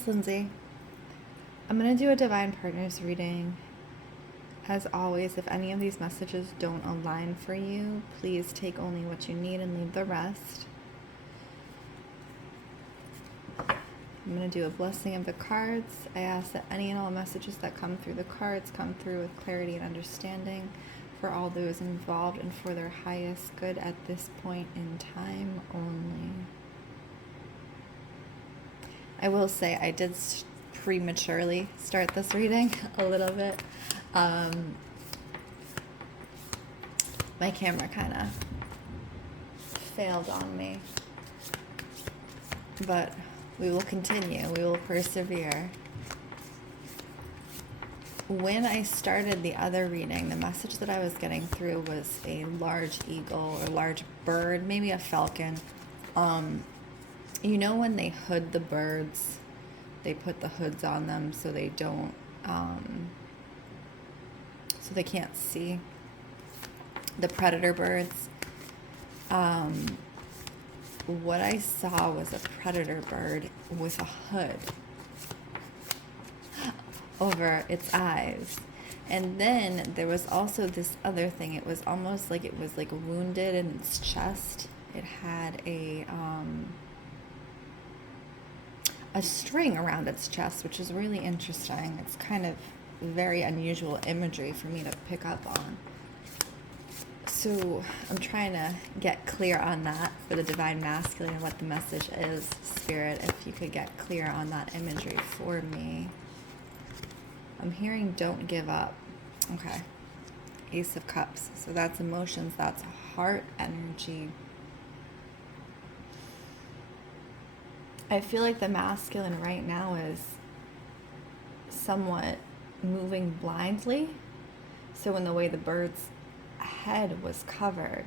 it's Lindsay. I'm going to do a Divine Partners reading. As always, if any of these messages don't align for you, please take only what you need and leave the rest. I'm going to do a blessing of the cards. I ask that any and all messages that come through the cards come through with clarity and understanding for all those involved and for their highest good at this point in time only. I will say I did prematurely start this reading a little bit. My camera kind of failed on me, but we will continue. We will persevere. When I started the other reading, the message that I was getting through was a large eagle or large bird, maybe a falcon. You know when they hood the birds, they put the hoods on them so they don't, so they can't see the predator birds. What I saw was a predator bird with a hood over its eyes. And then there was also this other thing. It was almost like it was like wounded in its chest. It had a string around its chest, which is really interesting. It's kind of very unusual imagery for me to pick up on. So I'm trying to get clear on that for the Divine Masculine and what the message is. Spirit, if you could get clear on that imagery for me. I'm hearing don't give up. Okay. Ace of Cups. So that's emotions. That's heart energy. I feel like the masculine right now is somewhat moving blindly. So in the way the bird's head was covered,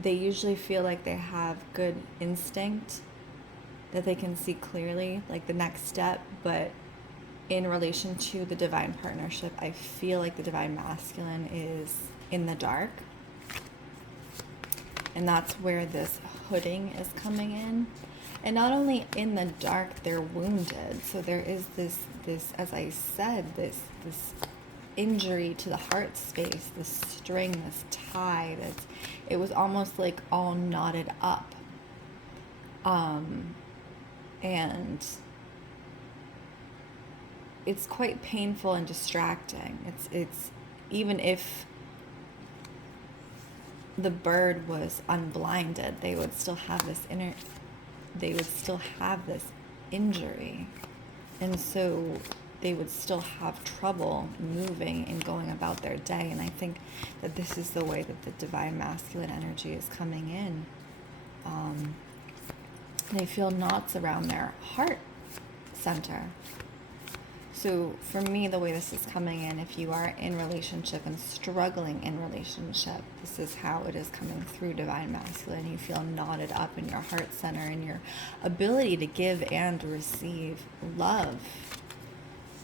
they usually feel like they have good instinct, that they can see clearly, like the next step. But in relation to the divine partnership, I feel like the divine masculine is in the dark. And that's where this hooding is coming in. And not only in the dark, they're wounded. So there is this as I said, this injury to the heart space, this string, this tie, it was almost like all knotted up. And it's quite painful and distracting. It's even if the bird was unblinded, they would still have this injury. And so they would still have trouble moving and going about their day. And I think that this is the way that the divine masculine energy is coming in. They feel knots around their heart center. So for me, the way this is coming in, if you are in relationship and struggling in relationship, this is how it is coming through divine masculine. You feel knotted up in your heart center and your ability to give and receive love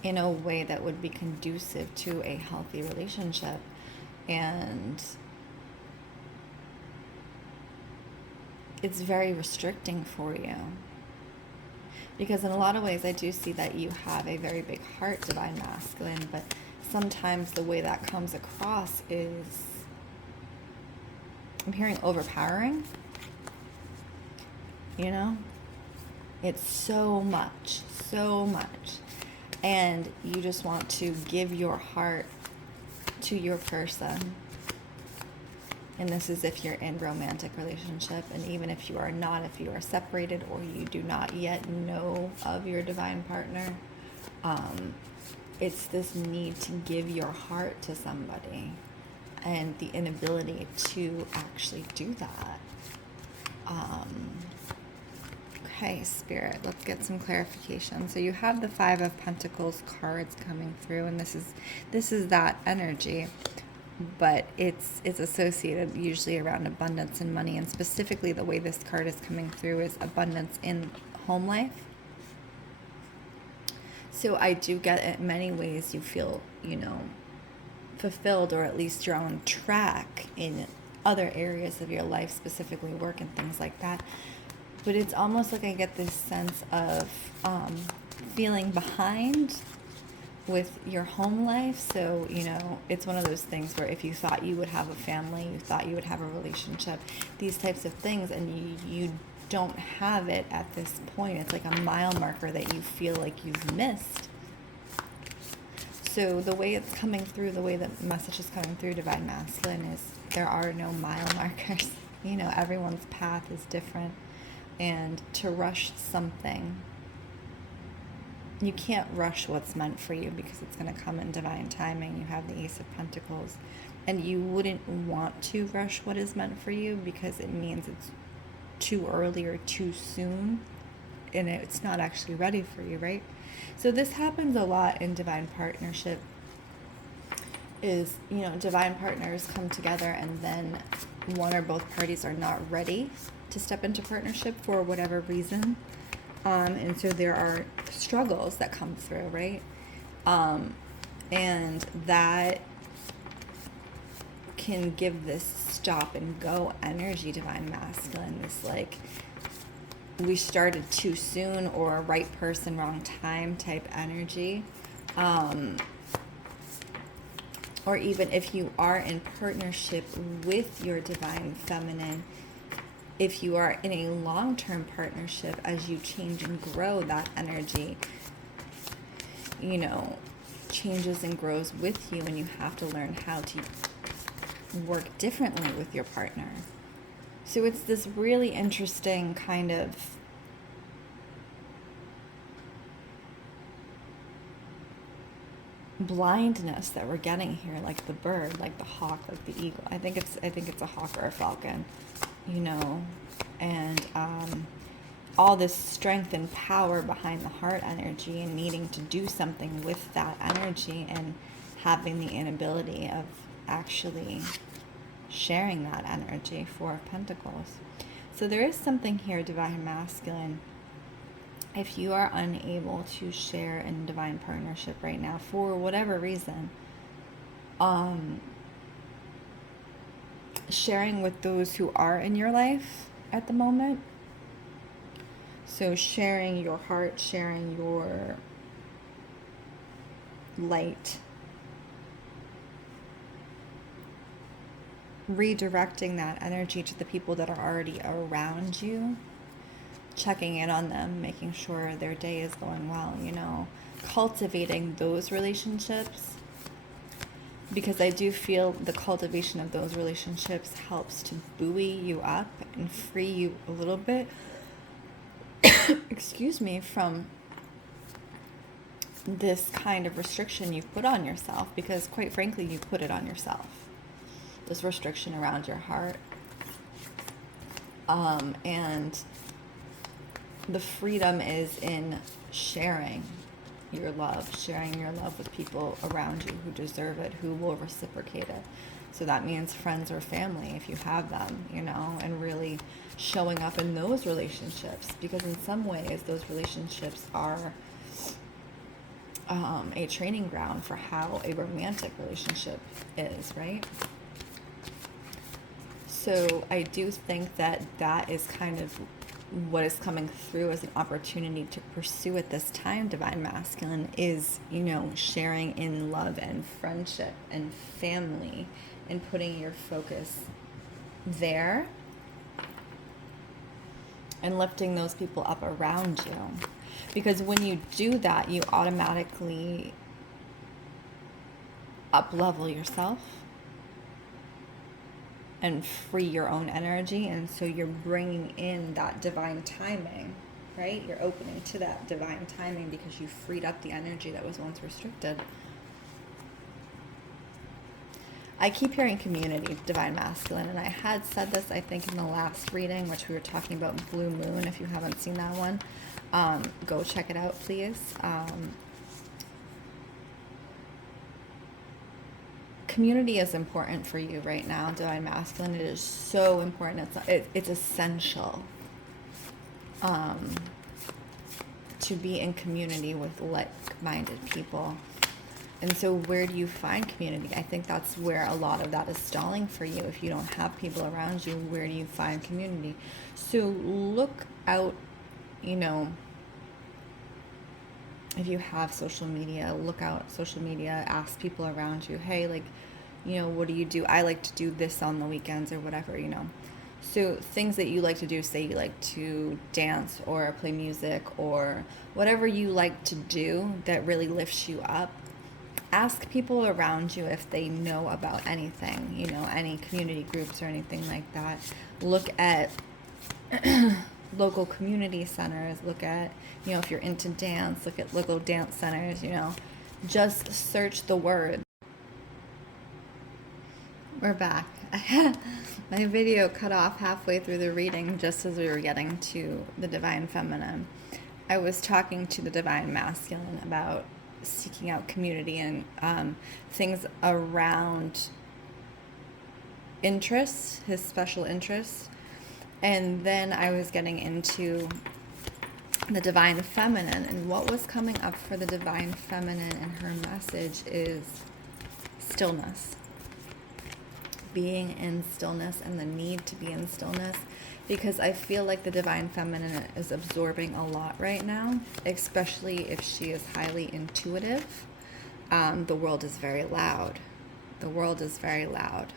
in a way that would be conducive to a healthy relationship. And it's very restricting for you. Because in a lot of ways, I do see that you have a very big heart, divine masculine, but sometimes the way that comes across is, I'm hearing overpowering, you know? It's so much, and you just want to give your heart to your person. And this is if you're in romantic relationship, and even if you are not, if you are separated or you do not yet know of your divine partner, it's this need to give your heart to somebody and the inability to actually do that. Okay, Spirit, let's get some clarification. So you have the Five of Pentacles cards coming through, and this is that energy. But it's associated usually around abundance and money, and specifically the way this card is coming through is abundance in home life. So I do get in many ways you feel, fulfilled, or at least you're on track in other areas of your life, specifically work and things like that. But it's almost like I get this sense of feeling behind with your home life. So, it's one of those things where if you thought you would have a family, you thought you would have a relationship, these types of things, and you don't have it at this point. It's like a mile marker that you feel like you've missed. So the way it's coming through, the way the message is coming through, Divine Masculine, is there are no mile markers. Everyone's path is different. And to rush something, you can't rush what's meant for you because it's going to come in divine timing. You have the Ace of Pentacles. And you wouldn't want to rush what is meant for you because it means it's too early or too soon. And it's not actually ready for you, right? So this happens a lot in divine partnership. Is, divine partners come together and then one or both parties are not ready to step into partnership for whatever reason. And so there are struggles that come through, right? And that can give this stop and go energy, Divine Masculine. This like, we started too soon, or right person, wrong time type energy. Or even if you are in partnership with your divine feminine, if you are in a long-term partnership, as you change and grow, that energy, changes and grows with you, and you have to learn how to work differently with your partner. So it's this really interesting kind of blindness that we're getting here, like the bird, like the hawk, like the eagle. I think it's a hawk or a falcon, and all this strength and power behind the heart energy, and needing to do something with that energy, and having the inability of actually sharing that energy. Four of Pentacles. So there is something here, Divine Masculine. If you are unable to share in divine partnership right now for whatever reason, sharing with those who are in your life at the moment. So sharing your heart, sharing your light, redirecting that energy to the people that are already around you, checking in on them, making sure their day is going well, cultivating those relationships, because I do feel the cultivation of those relationships helps to buoy you up and free you a little bit, excuse me, from this kind of restriction you've put on yourself, because quite frankly, you put it on yourself. This restriction around your heart. And the freedom is in sharing your love with people around you who deserve it, who will reciprocate it. So that means friends or family, if you have them, and really showing up in those relationships, because in some ways those relationships are a training ground for how a romantic relationship is, right? So I do think that is kind of what is coming through as an opportunity to pursue at this time, Divine Masculine, is, sharing in love and friendship and family, and putting your focus there and lifting those people up around you. Because when you do that, you automatically up-level yourself and free your own energy. And so you're bringing in that divine timing, right? You're opening to that divine timing because you freed up the energy that was once restricted. I keep hearing community, Divine Masculine, and I had said this, I think, in the last reading, which we were talking about Blue Moon. If you haven't seen that one, go check it out, please. Community is important for you right now, Divine Masculine. It is so important. It's essential to be in community with like-minded people. And so where do you find community? I think that's where a lot of that is stalling for you. If you don't have people around you, where do you find community? So look out, you know, if you have social media, look out social media, ask people around you, hey, like, you know, what do you do? I like to do this on the weekends or whatever, you know. So things that you like to do, say you like to dance or play music or whatever you like to do that really lifts you up. Ask people around you if they know about anything, you know, any community groups or anything like that. Look at local community centers. Look at, you know, if you're into dance, look at local dance centers, you know. Just search the word. We're back. My video cut off halfway through the reading just as we were getting to the Divine Feminine. I was talking to the Divine Masculine about seeking out community and things around interests, his special interests. And then I was getting into the Divine Feminine, and what was coming up for the Divine Feminine and her message is stillness. Being in stillness and the need to be in stillness, because I feel like the Divine Feminine is absorbing a lot right now, especially if she is highly intuitive. The world is very loud. The world is very loud.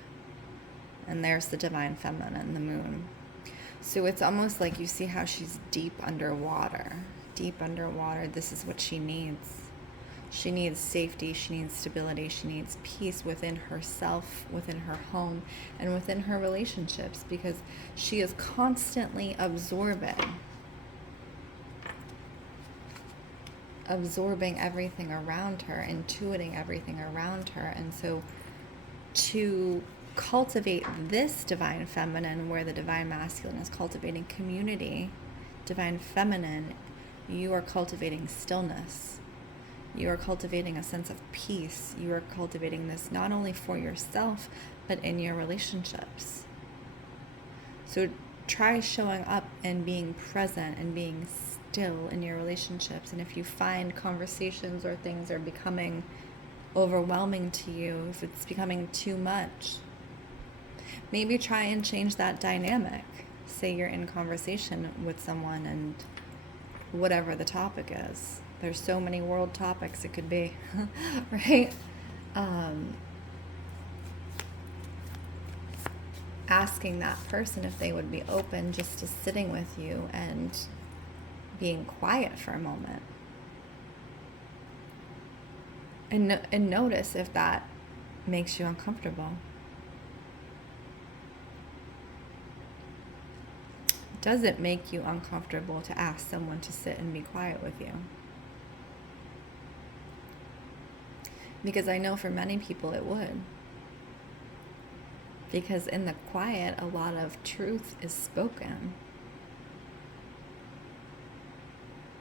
And there's the Divine Feminine, the moon. So it's almost like you see how she's deep underwater. Deep underwater, this is what she needs. She needs safety, she needs stability, she needs peace within herself, within her home, and within her relationships, because she is constantly absorbing everything around her, intuiting everything around her. And so to cultivate this Divine Feminine, where the Divine Masculine is cultivating community, Divine Feminine, you are cultivating stillness. You are cultivating a sense of peace. You are cultivating this not only for yourself, but in your relationships. So try showing up and being present and being still in your relationships. And if you find conversations or things are becoming overwhelming to you, if it's becoming too much, maybe try and change that dynamic. Say you're in conversation with someone and whatever the topic is. There's so many world topics it could be, right? Asking that person if they would be open just to sitting with you and being quiet for a moment. And notice if that makes you uncomfortable. Does it make you uncomfortable to ask someone to sit and be quiet with you? Because I know for many people it would. Because in the quiet, a lot of truth is spoken.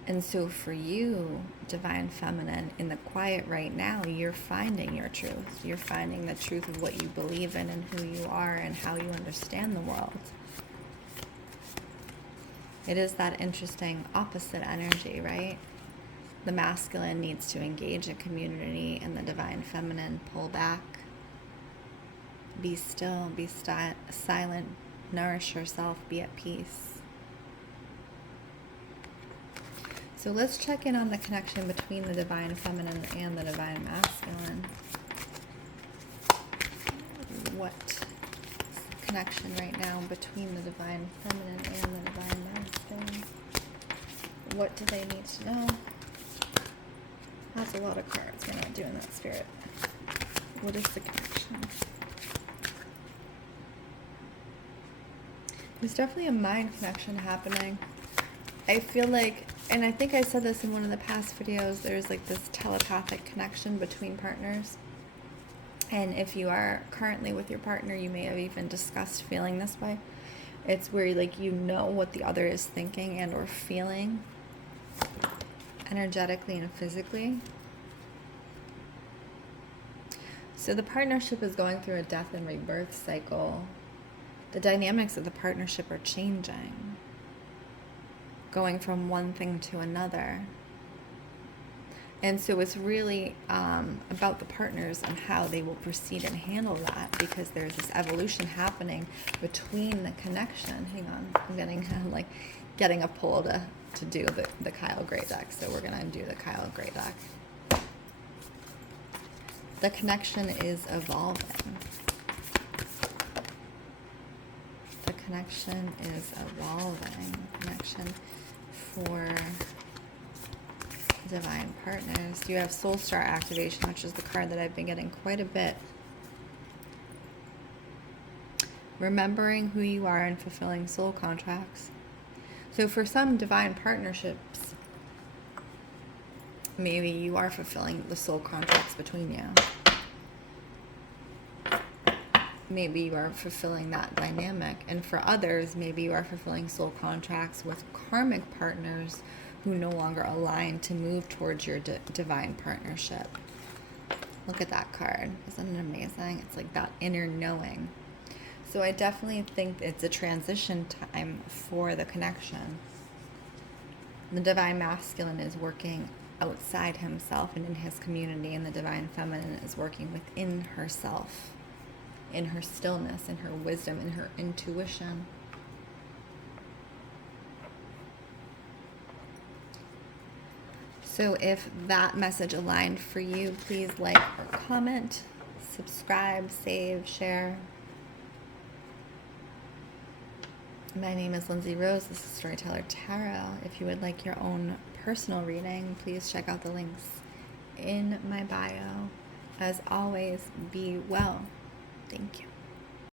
And so for you, Divine Feminine, in the quiet right now, you're finding your truth. You're finding the truth of what you believe in and who you are and how you understand the world. It is that interesting opposite energy, right? The masculine needs to engage in community, and the Divine Feminine pull back. Be still, be silent, nourish yourself, be at peace. So let's check in on the connection between the Divine Feminine and the Divine Masculine. What connection right now between the Divine Feminine and the Divine Masculine? What do they need to know? That's a lot of cards. We're not doing that, Spirit. What is the connection? There's definitely a mind connection happening. I feel like, and I think I said this in one of the past videos, there's like this telepathic connection between partners. And if you are currently with your partner, you may have even discussed feeling this way. It's where like you know what the other is thinking and or feeling energetically and physically. So the partnership is going through a death and rebirth cycle. The dynamics of the partnership are changing, going from one thing to another. And so it's really about the partners and how they will proceed and handle that, because there's this evolution happening between the connection. Hang on, I'm getting a pull to do the Kyle Gray deck. So we're going to do the Kyle Gray deck. The connection is evolving. The connection is evolving. Connection for divine partners. You have Soul Star activation, which is the card that I've been getting quite a bit. Remembering who you are and fulfilling soul contracts. So for some divine partnerships, maybe you are fulfilling the soul contracts between you. Maybe you are fulfilling that dynamic. And for others, maybe you are fulfilling soul contracts with karmic partners who no longer align to move towards your divine partnership. Look at that card. Isn't it amazing? It's like that inner knowing. So I definitely think it's a transition time for the connection. The divine masculine is working outside himself and in his community, and the divine feminine is working within herself, in her stillness, in her wisdom, in her intuition. So if that message aligned for you, please like or comment, subscribe, save, share. My name is Lindsey Rose. This is Storyteller Tarot. If you would like your own personal reading, please check out the links in my bio. As always, be well. Thank you.